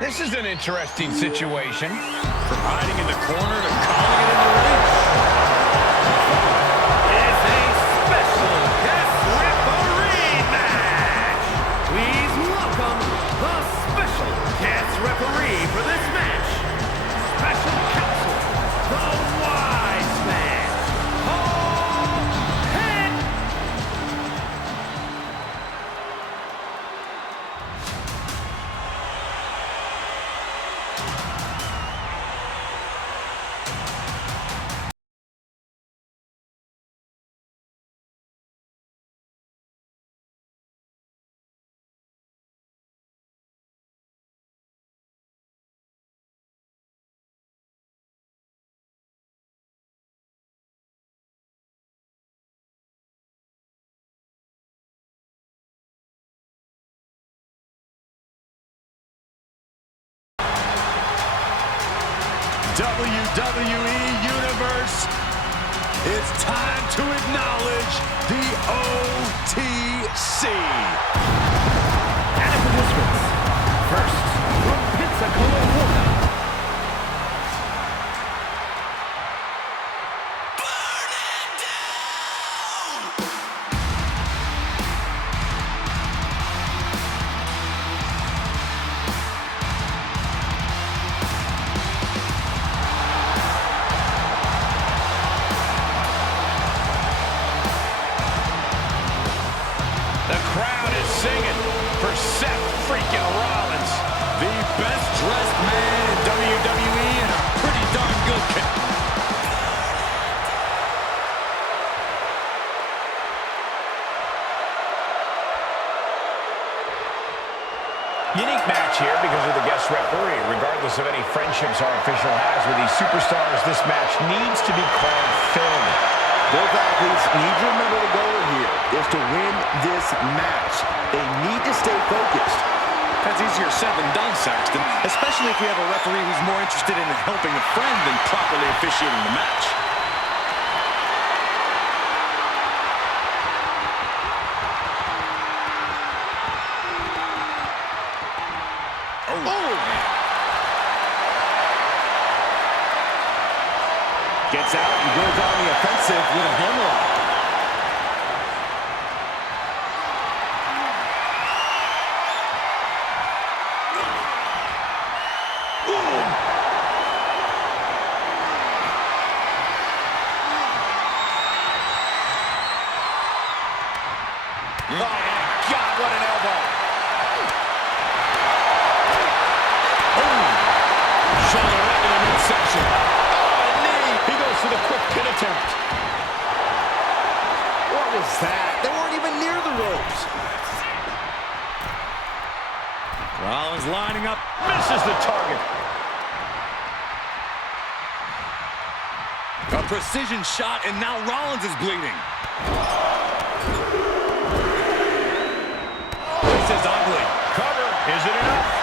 This is an interesting situation. From hiding in the corner to calling it in the ring. It's a special guest referee match. Please welcome the special guest referee for this match. Special counsel, the wise man, Paul Heyman. WWE Universe, it's time to acknowledge the OTC. And participants, first from Pensacola, Florida. The crowd is singing for Seth Freakin Rollins. The best dressed man in WWE and a pretty darn good Unique match here because of the guest referee. Regardless of any friendships our official has with these superstars, this match needs to be called film. Both athletes need to remember the goal here is to win this match. They need to stay focused. That's easier said than done, Saxton, especially if we have a referee who's more interested in helping a friend than properly officiating the match. Gets out and goes on the offensive with a hammerlock. Oh, my God, what an elbow. Shoulder right in the midsection. He goes for the quick pin attempt. What was that? They weren't even near the ropes. Rollins lining up. Misses the target. A precision shot, and now Rollins is bleeding. This is ugly. Cover. Is it enough?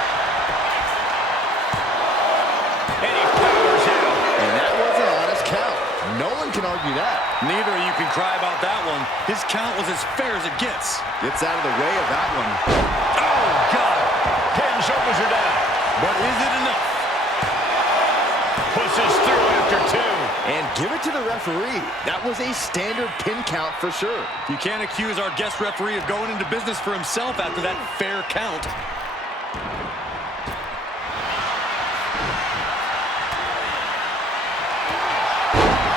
And he powers out. And that was an honest count. No one can argue that. Neither of you can cry about that one. His count was as fair as it gets. Gets out of the way of that one. Oh, God. Head and shoulders are down. But is it enough? Pushes through after two. And give it to the referee. That was a standard pin count for sure. You can't accuse our guest referee of going into business for himself after that fair count.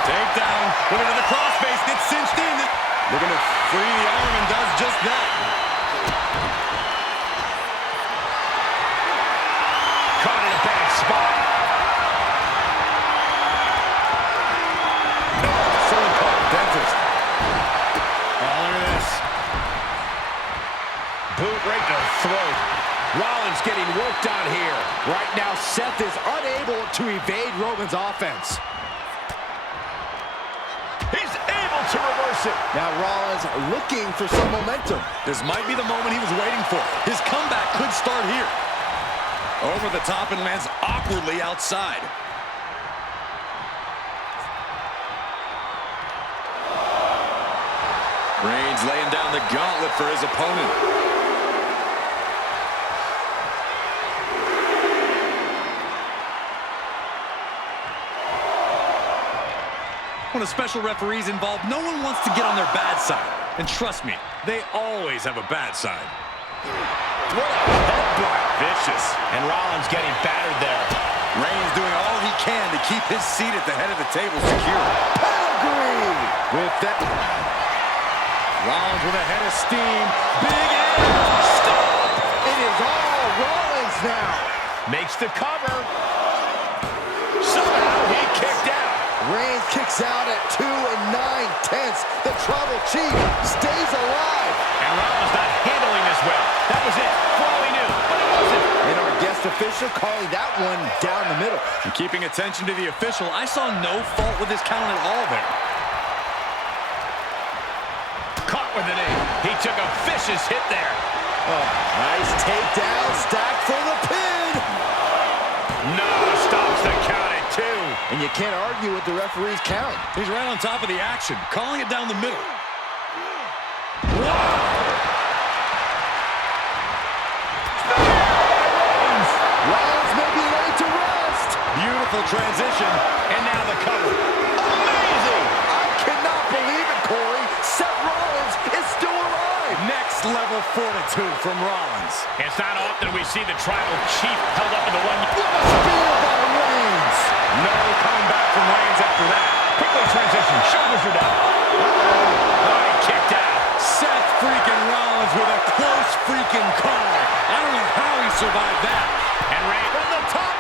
Takedown. Looking at the crossface. Gets cinched in. Looking to free the arm and does just that. Caught in a bad spot. Someone called a dentist. Oh, look at this. Boot right to the throat. Rollins getting worked on here. Right now, Seth is unable to evade Roman's offense. He's able to reverse it. Now Rollins looking for some momentum. This might be the moment he was waiting for. His comeback could start here. Over the top and lands awkwardly outside. Reigns laying down the gauntlet for his opponent. When a special referee's involved, no one wants to get on their bad side. And trust me, they always have a bad side. What a headbutt. Vicious. And Rollins getting battered there. Reigns doing all he can to keep his seat at the head of the table secure. Pedigree! With that... Rollins with a head of steam. Big air. Stop! It is all Rollins now. Makes the cover. Somehow he kicked out. Reigns kicks out at 2 9/10. The Tribal Chief stays alive. And Rollins not handling this well. That was it. For all we knew, but it wasn't. And our guest official calling that one down the middle. And keeping attention to the official, I saw no fault with his count at all there. Caught with the knee. He took a vicious hit there. Oh, nice takedown, stacked for the pin. No, stops the count at 2. And you can't argue with the referee's count. He's right on top of the action, calling it down the middle. Rollins may be laid to rest. Beautiful transition. And now the cover. Amazing! I cannot believe it, Corey. Seth Rollins is still alive. Next level fortitude from Rollins. It's not often we see the Tribal Chief held up in the one. What a spear by Reigns. No coming back from Reigns after that. Quickly transition. Shoulders are down. Oh, he kicked out. Seth Freakin Rollins with a close freaking call. I don't know how he survived that. And Reigns From the top.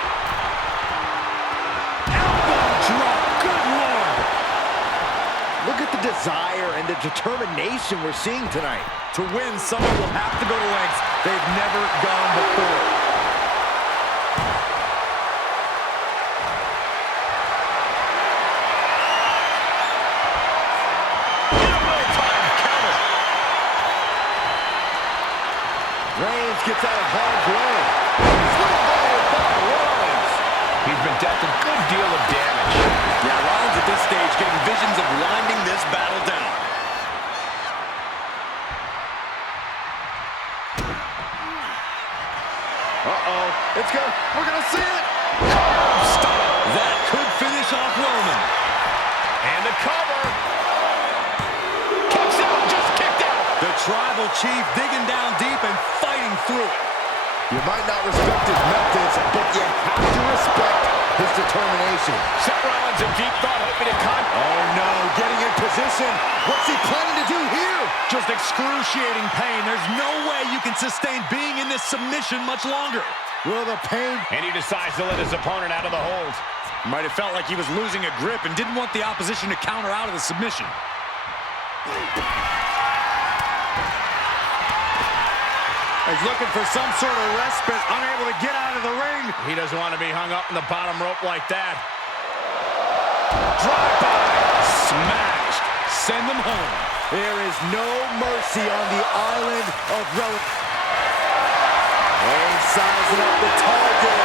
Elbow drop. Good Lord. Look at the desire and the determination we're seeing tonight. To win, someone will have to go to lengths they've never gone before. Reigns gets out of harm's way. Springboard by Rollins. He's been dealt a good deal of damage. Yeah, Rollins at this stage getting visions of winding this battle down. Uh-oh. We're gonna see it. Stop. That could finish off Roman. And the cover. Kicks out. Just kicked out. The Tribal Chief digging down deep and fighting through it. You might not respect his methods, but you have to respect his determination. Seth Rollins in deep thought, hoping to con. Oh no, getting in position. What's he planning to do here? Just excruciating pain. There's no way you can sustain being in this submission much longer. Will the pain... And he decides to let his opponent out of the hold. Might have felt like he was losing a grip and didn't want the opposition to counter out of the submission. He's looking for some sort of respite, unable to get out of the ring. He doesn't want to be hung up in the bottom rope like that. Drive-by. Smashed. Send him home. There is no mercy on the island of Reigns sizing up the target.